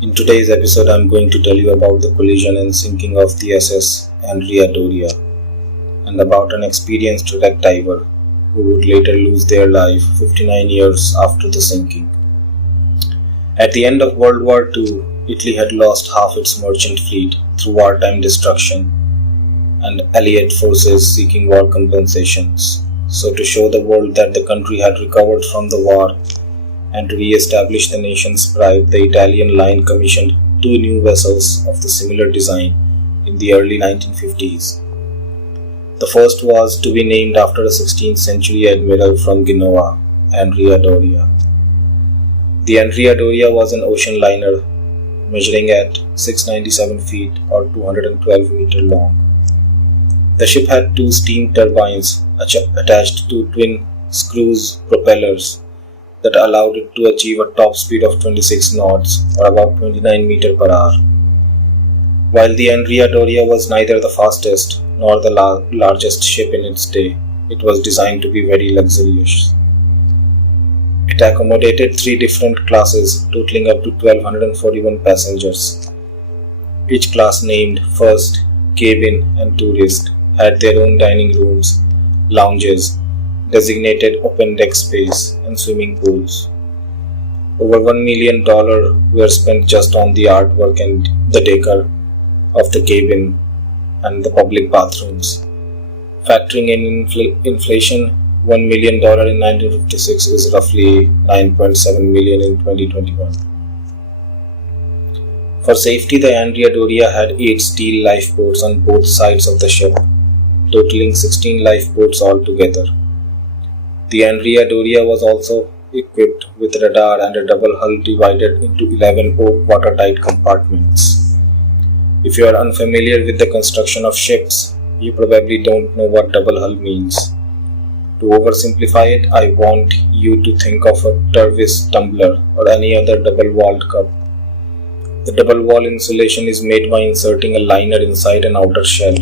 In today's episode, I'm going to tell you about the collision and sinking of the SS Andrea Dorea and about an experienced wreck diver who would later lose their life 59 years after the sinking. At the end of World War II, Italy had lost half its merchant fleet through wartime destruction and Allied forces seeking war compensations. So, to show the world that the country had recovered from the war and to re-establish the nation's pride, the Italian line commissioned two new vessels of the similar design in the early 1950s. The first was to be named after a 16th century admiral from Genoa, Andrea Dorea. The Andrea Dorea was an ocean liner measuring at 697 feet or 212 meters long. The ship had two steam turbines attached to twin screws propellers that allowed it to achieve a top speed of 26 knots or about 29 meters per hour. While the Andrea Dorea was neither the fastest nor the largest ship in its day, it was designed to be very luxurious. It accommodated three different classes totaling up to 1,241 passengers. Each class, named First, Cabin and Tourist, had their own dining rooms, lounges, designated open deck space and swimming pools. Over $1 million were spent just on the artwork and the decor of the cabin and the public bathrooms. Factoring in inflation, $1 million in 1956 is roughly $9.7 million in 2021. For safety, the Andrea Dorea had 8 steel lifeboats on both sides of the ship, totaling 16 lifeboats altogether. The Andrea Dorea was also equipped with radar and a double hull divided into 11 watertight compartments. If you are unfamiliar with the construction of ships, you probably don't know what double hull means. To oversimplify it, I want you to think of a Tervis tumbler or any other double-walled cup. The double-wall insulation is made by inserting a liner inside an outer shell,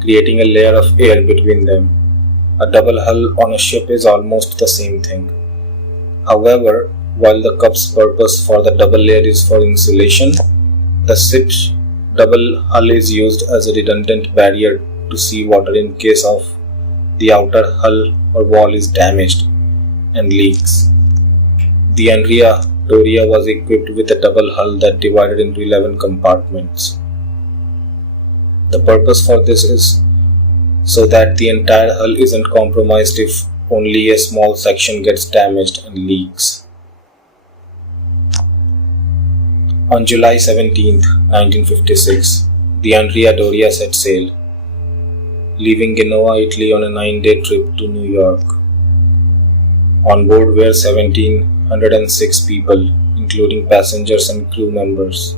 creating a layer of air between them. A double hull on a ship is almost the same thing. However, while the cup's purpose for the double layer is for insulation, the ship's double hull is used as a redundant barrier to seawater in case of the outer hull or wall is damaged and leaks. The Andrea Dorea was equipped with a double hull that divided into 11 compartments. The purpose for this is so that the entire hull isn't compromised if only a small section gets damaged and leaks. On July 17, 1956, the Andrea Dorea set sail, leaving Genoa, Italy on a 9-day trip to New York. On board were 1,706 people, including passengers and crew members.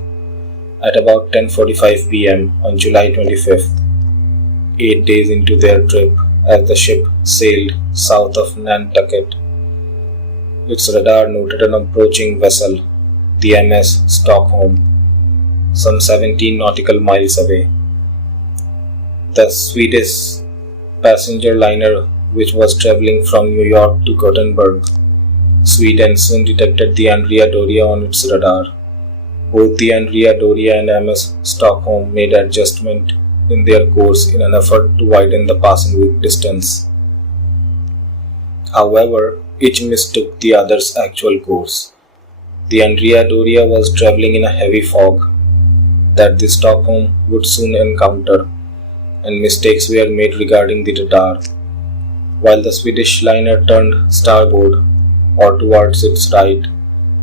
At about 10:45 p.m. on July 25th, 8 days into their trip, as the ship sailed south of Nantucket, its radar noted an approaching vessel, the MS Stockholm, some 17 nautical miles away. The Swedish passenger liner, which was traveling from New York to Gothenburg, Sweden, soon detected the Andrea Dorea on its radar. Both the Andrea Dorea and MS Stockholm made adjustment in their course in an effort to widen the passing distance. However, each mistook the other's actual course. The Andrea Dorea was traveling in a heavy fog that the Stockholm would soon encounter, and mistakes were made regarding the radar. While the Swedish liner turned starboard or towards its right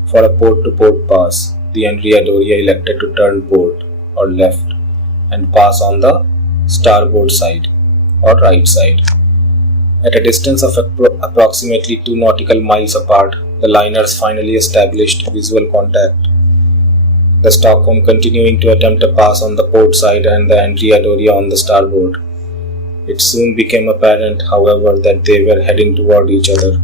for a port-to-port pass, the Andrea Dorea elected to turn port or left and pass on the starboard side or right side. At a distance of approximately 2 nautical miles apart, the liners finally established visual contact. The Stockholm continuing to attempt a pass on the port side and the Andrea Dorea on the starboard. It soon became apparent, however, that they were heading toward each other.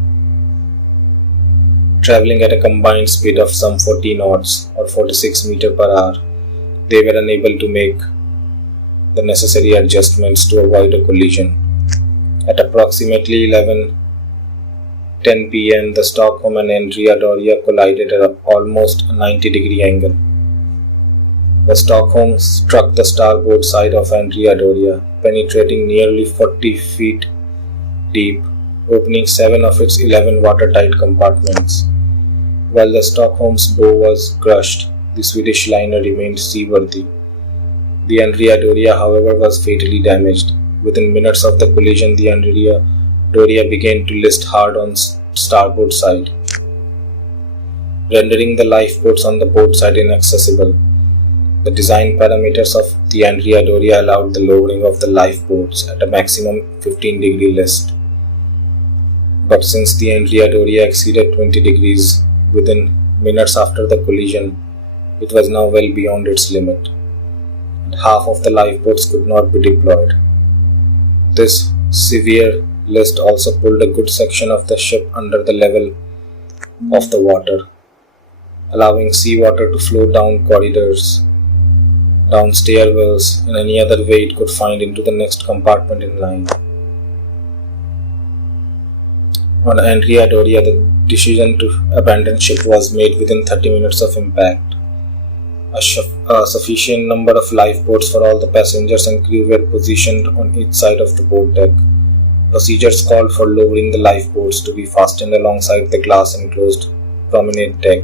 Traveling at a combined speed of some 40 knots or 46 meters per hour, they were unable to make the necessary adjustments to avoid a collision. At approximately 11:10 p.m., the Stockholm and Andrea Dorea collided at almost a 90-degree angle. The Stockholm struck the starboard side of Andrea Dorea, penetrating nearly 40 feet deep, opening 7 of its 11 watertight compartments. While the Stockholm's bow was crushed, the Swedish liner remained seaworthy. The Andrea Dorea, however, was fatally damaged. Within minutes of the collision, the Andrea Dorea began to list hard on starboard side, rendering the lifeboats on the port side inaccessible. The design parameters of the Andrea Dorea allowed the lowering of the lifeboats at a maximum 15-degree list. But since the Andrea Dorea exceeded 20 degrees within minutes after the collision, it was now well beyond its limit, and half of the lifeboats could not be deployed. This severe list also pulled a good section of the ship under the level of the water, allowing seawater to flow down corridors, down stairwells, and any other way it could find into the next compartment in line. On Andrea Dorea, the decision to abandon ship was made within 30 minutes of impact. A sufficient number of lifeboats for all the passengers and crew were positioned on each side of the boat deck. Procedures called for lowering the lifeboats to be fastened alongside the glass-enclosed promenade deck,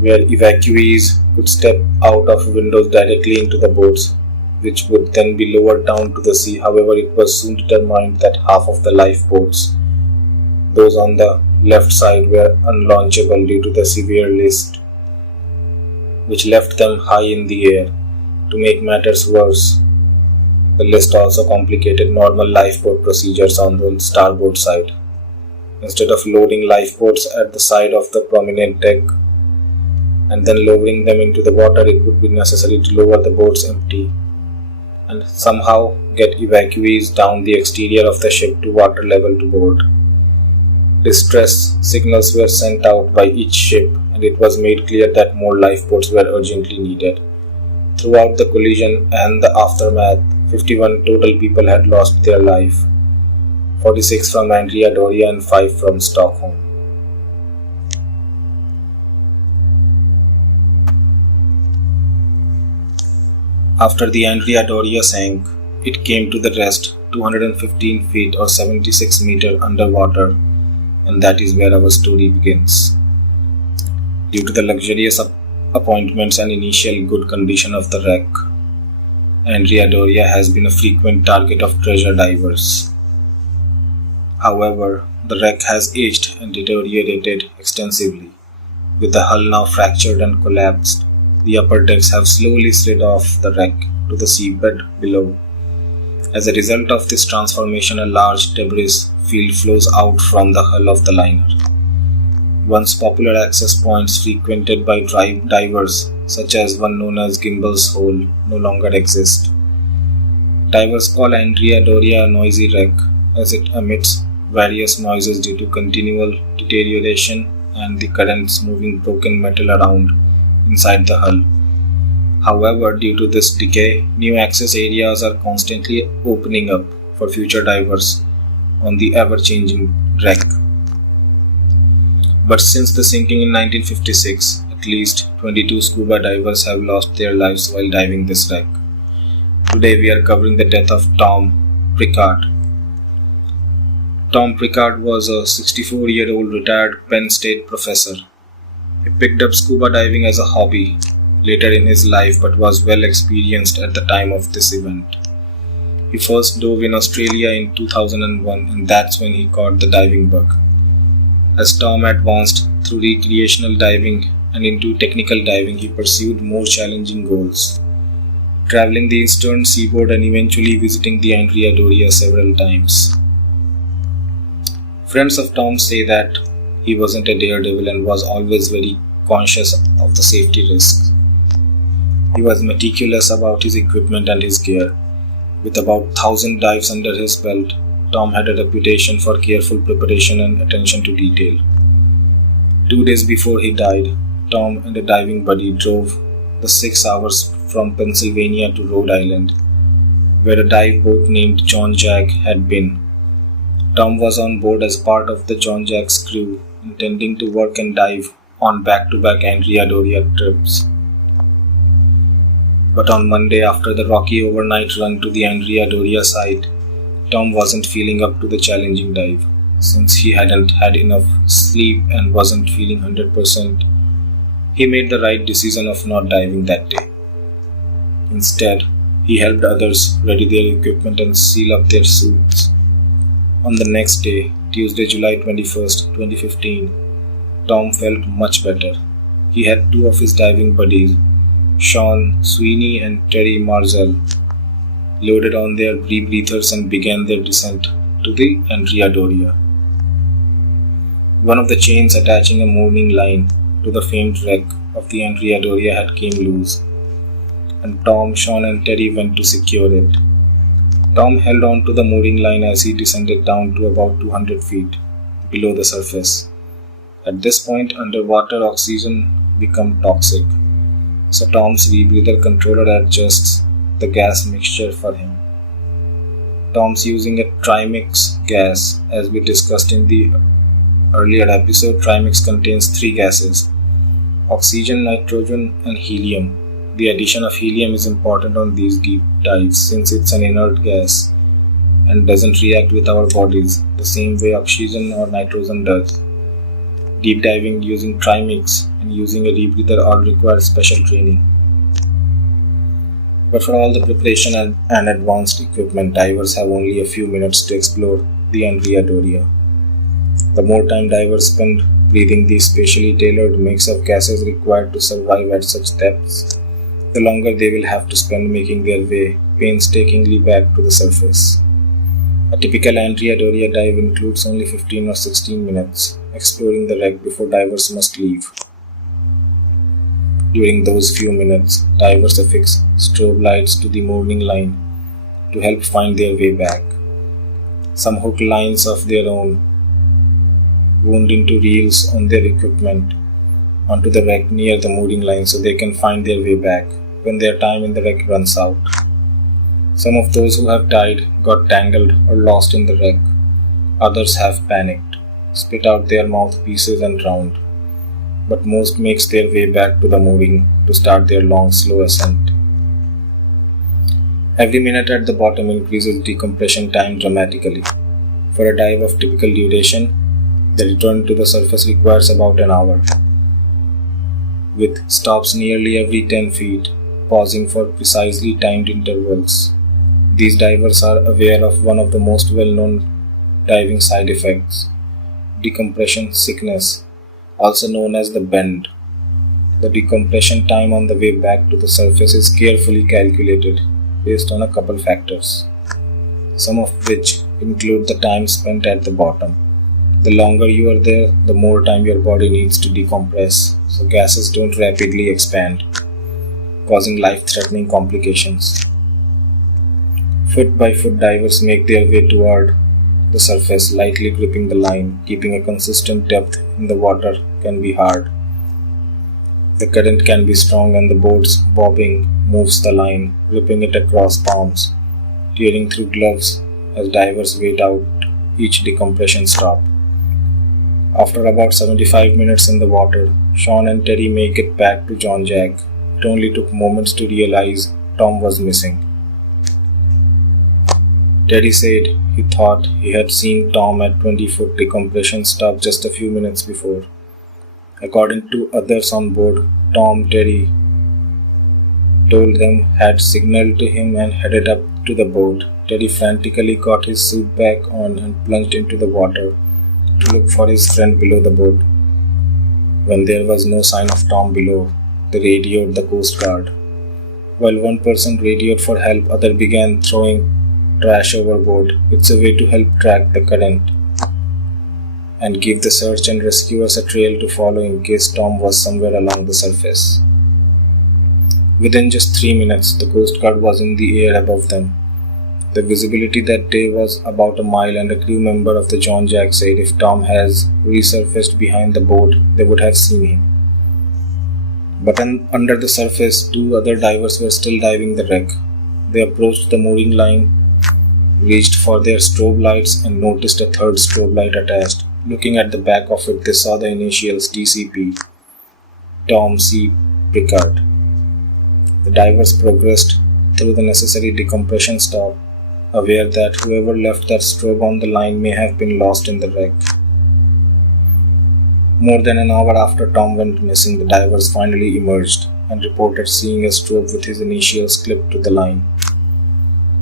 where evacuees could step out of windows directly into the boats, which would then be lowered down to the sea. However, it was soon determined that half of the lifeboats, those on the left side, were unlaunchable due to the severe list, which left them high in the air. To make matters worse, the list also complicated normal lifeboat procedures on the starboard side. Instead of loading lifeboats at the side of the promenade deck and then lowering them into the water, it would be necessary to lower the boats empty and somehow get evacuees down the exterior of the ship to water level to board. Distress signals were sent out by each ship, and it was made clear that more lifeboats were urgently needed. Throughout the collision and the aftermath, 51 total people had lost their life, 46 from Andrea Dorea and 5 from Stockholm. After the Andrea Dorea sank, it came to the rest 215 feet or 76 meters underwater, and that is where our story begins. Due to the luxurious appointments and initial good condition of the wreck, Andrea Dorea has been a frequent target of treasure divers. However, the wreck has aged and deteriorated extensively. With the hull now fractured and collapsed, the upper decks have slowly slid off the wreck to the seabed below. As a result of this transformation, a large debris field flows out from the hull of the liner. Once popular access points frequented by divers, such as one known as Gimbal's Hole, no longer exist. Divers call Andrea Dorea a noisy wreck, as it emits various noises due to continual deterioration and the currents moving broken metal around inside the hull. However, due to this decay, new access areas are constantly opening up for future divers on the ever-changing wreck. But since the sinking in 1956, at least 22 scuba divers have lost their lives while diving this wreck. Today we are covering the death of Tom Prickard. Tom Prickard was a 64-year-old retired Penn State professor. He picked up scuba diving as a hobby later in his life but was well experienced at the time of this event. He first dove in Australia in 2001, and that's when he caught the diving bug. As Tom advanced through recreational diving and into technical diving, he pursued more challenging goals, traveling the eastern seaboard and eventually visiting the Andrea Dorea several times. Friends of Tom say that he wasn't a daredevil and was always very conscious of the safety risks. He was meticulous about his equipment and his gear. With about 1,000 dives under his belt, Tom had a reputation for careful preparation and attention to detail. 2 days before he died, Tom and a diving buddy drove the 6 hours from Pennsylvania to Rhode Island, where a dive boat named John Jack had been. Tom was on board as part of the John Jack's crew, intending to work and dive on back-to-back Andrea Dorea trips. But on Monday, after the rocky overnight run to the Andrea Dorea site, Tom wasn't feeling up to the challenging dive. Since he hadn't had enough sleep and wasn't feeling 100%, he made the right decision of not diving that day. Instead, he helped others ready their equipment and seal up their suits. On the next day, Tuesday, July 21st, 2015, Tom felt much better. He had two of his diving buddies, Sean Sweeney and Terry Marzell, loaded on their rebreathers and began their descent to the Andrea Dorea. One of the chains attaching a mooring line to the famed wreck of the Andrea Dorea had came loose, and Tom, Sean and Terry went to secure it. Tom held on to the mooring line as he descended down to about 200 feet below the surface. At this point, underwater oxygen became toxic, so Tom's rebreather controller adjusts the gas mixture for him. Tom's using a trimix gas. As we discussed in the earlier episode, trimix contains three gases: oxygen, nitrogen and helium. The addition of helium is important on these deep dives since it's an inert gas and doesn't react with our bodies the same way oxygen or nitrogen does. Deep diving using trimix and using a rebreather all require special training. But for all the preparation and advanced equipment, divers have only a few minutes to explore the Andrea Dorea. The more time divers spend breathing the specially tailored mix of gases required to survive at such depths, the longer they will have to spend making their way painstakingly back to the surface. A typical Andrea Dorea dive includes only 15 or 16 minutes exploring the wreck before divers must leave. During those few minutes, divers affix strobe lights to the mooring line to help find their way back. Some hook lines of their own, wound into reels on their equipment onto the wreck near the mooring line so they can find their way back when their time in the wreck runs out. Some of those who have died got tangled or lost in the wreck. Others have panicked, spit out their mouthpieces and drowned. But most makes their way back to the mooring to start their long, slow ascent. Every minute at the bottom increases decompression time dramatically. For a dive of typical duration, the return to the surface requires about an hour, with stops nearly every 10 feet, pausing for precisely timed intervals. These divers are aware of one of the most well-known diving side effects, decompression sickness, also known as the bend. The decompression time on the way back to the surface is carefully calculated based on a couple factors, some of which include the time spent at the bottom. The longer you are there, the more time your body needs to decompress, so gases don't rapidly expand, causing life-threatening complications. Foot by foot, divers make their way toward the surface, lightly gripping the line. Keeping a consistent depth in the water can be hard. The current can be strong and the boat's bobbing moves the line, ripping it across palms, tearing through gloves as divers wait out each decompression stop. After about 75 minutes in the water, Sean and Terry make it back to John Jack. It only took moments to realize Tom was missing. Terry said he thought he had seen Tom at 20-foot decompression stop just a few minutes before. According to others on board, Tom, Terry told them had signaled to him and headed up to the boat. Terry frantically got his suit back on and plunged into the water to look for his friend below the boat. When there was no sign of Tom below, they radioed the Coast Guard. While one person radioed for help, others began throwing trash overboard. It's a way to help track the current and give the search and rescuers a trail to follow in case Tom was somewhere along the surface. Within just 3 minutes, the Coast Guard was in the air above them. The visibility that day was about a mile, and a crew member of the John Jack said if Tom has resurfaced behind the boat, they would have seen him. But under the surface, 2 other divers were still diving the wreck. They approached the mooring line, reached for their strobe lights, and noticed a third strobe light attached. Looking at the back of it, they saw the initials TCP, Tom C. Pickard. The divers progressed through the necessary decompression stop, aware that whoever left that strobe on the line may have been lost in the wreck. More than an hour after Tom went missing, the divers finally emerged and reported seeing a strobe with his initials clipped to the line.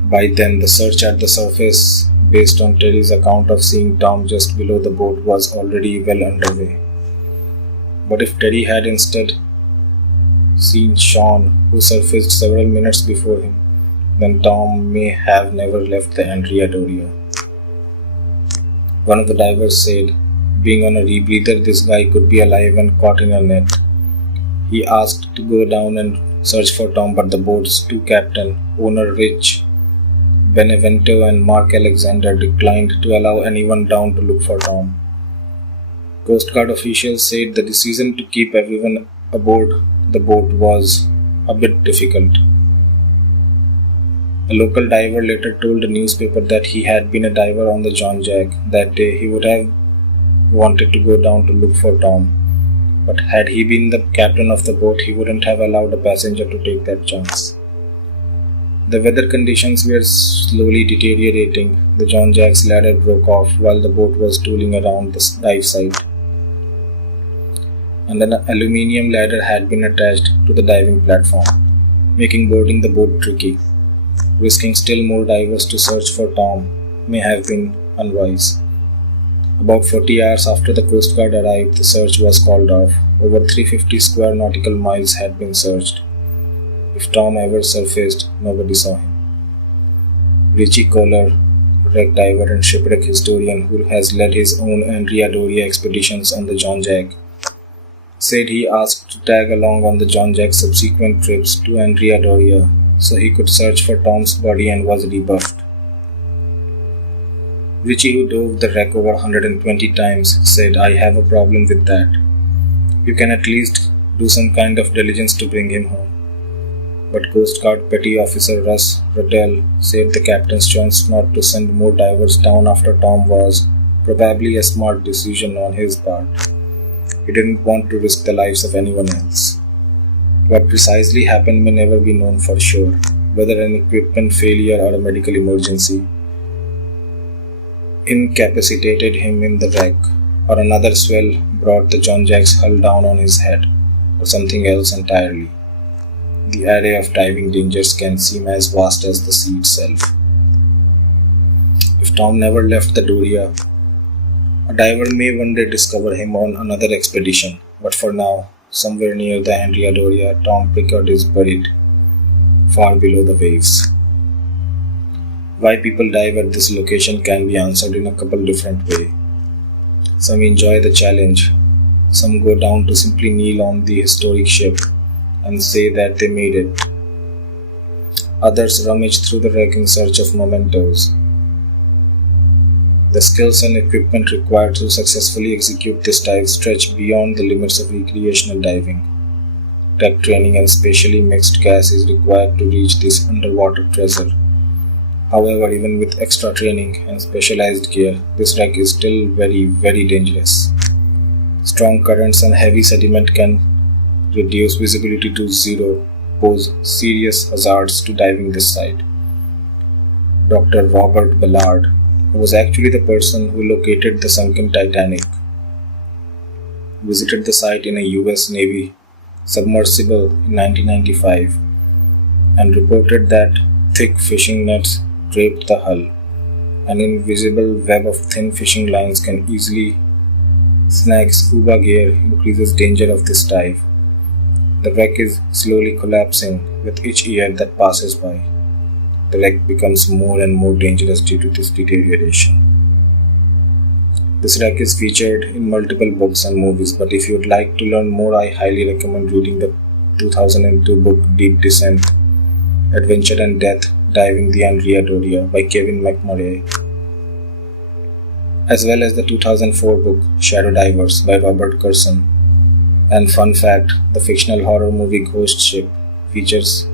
By then, the search at the surface, based on Terry's account of seeing Tom just below the boat, was already well underway. But if Terry had instead seen Sean, who surfaced several minutes before him, then Tom may have never left the Andrea Dorea. One of the divers said, being on a rebreather, this guy could be alive and caught in a net. He asked to go down and search for Tom, but the boat's two captain, owner Rich Benevento and Mark Alexander, declined to allow anyone down to look for Tom. Coast Guard officials said the decision to keep everyone aboard the boat was a bit difficult. A local diver later told the newspaper that he had been a diver on the John Jack that day. He would have wanted to go down to look for Tom, but had he been the captain of the boat, he wouldn't have allowed a passenger to take that chance. The weather conditions were slowly deteriorating. The John Jack's ladder broke off while the boat was tooling around the dive site, and an aluminium ladder had been attached to the diving platform, making boarding the boat tricky. Risking still more divers to search for Tom may have been unwise. About 40 hours after the Coast Guard arrived, the search was called off. Over 350 square nautical miles had been searched. If Tom ever surfaced, nobody saw him. Richie Kohler, wreck diver and shipwreck historian who has led his own Andrea Dorea expeditions on the John Jack, said he asked to tag along on the John Jack's subsequent trips to Andrea Dorea so he could search for Tom's body and was rebuffed. Richie, who dove the wreck over 120 times, said, "I have a problem with that. You can at least do some kind of diligence to bring him home." But Coast Guard Petty Officer Russ Ruddell said the captain's choice not to send more divers down after Tom was probably a smart decision on his part. He didn't want to risk the lives of anyone else. What precisely happened may never be known for sure, whether an equipment failure or a medical emergency incapacitated him in the wreck, or another swell brought the John Jack's hull down on his head, or something else entirely. The array of diving dangers can seem as vast as the sea itself. If Tom never left the Dorea, a diver may one day discover him on another expedition, but for now, somewhere near the Andrea Dorea, Tom Pickard is buried, far below the waves. Why people dive at this location can be answered in a couple different ways. Some enjoy the challenge. Some go down to simply kneel on the historic ship and say that they made it. Others rummage through the wreck in search of mementos. The skills and equipment required to successfully execute this dive stretch beyond the limits of recreational diving. Tech training and specially mixed gas is required to reach this underwater treasure. However, even with extra training and specialized gear, this wreck is still very, very dangerous. Strong currents and heavy sediment can reduce visibility to zero, pose serious hazards to diving this site. Dr. Robert Ballard, who was actually the person who located the sunken Titanic, visited the site in a US Navy submersible in 1995 and reported that thick fishing nets draped the hull. An invisible web of thin fishing lines can easily snag scuba gear, increases danger of this dive. The wreck is slowly collapsing with each year that passes by. The wreck becomes more and more dangerous due to this deterioration. This wreck is featured in multiple books and movies, but if you'd like to learn more, I highly recommend reading the 2002 book Deep Descent, Adventure and Death Diving the Andrea Dorea by Kevin McMurray, as well as the 2004 book Shadow Divers by Robert Curson. And fun fact, the fictional horror movie Ghost Ship features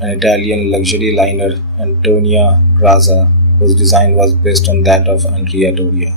an Italian luxury liner, Antonia Grazza, whose design was based on that of Andrea Dorea.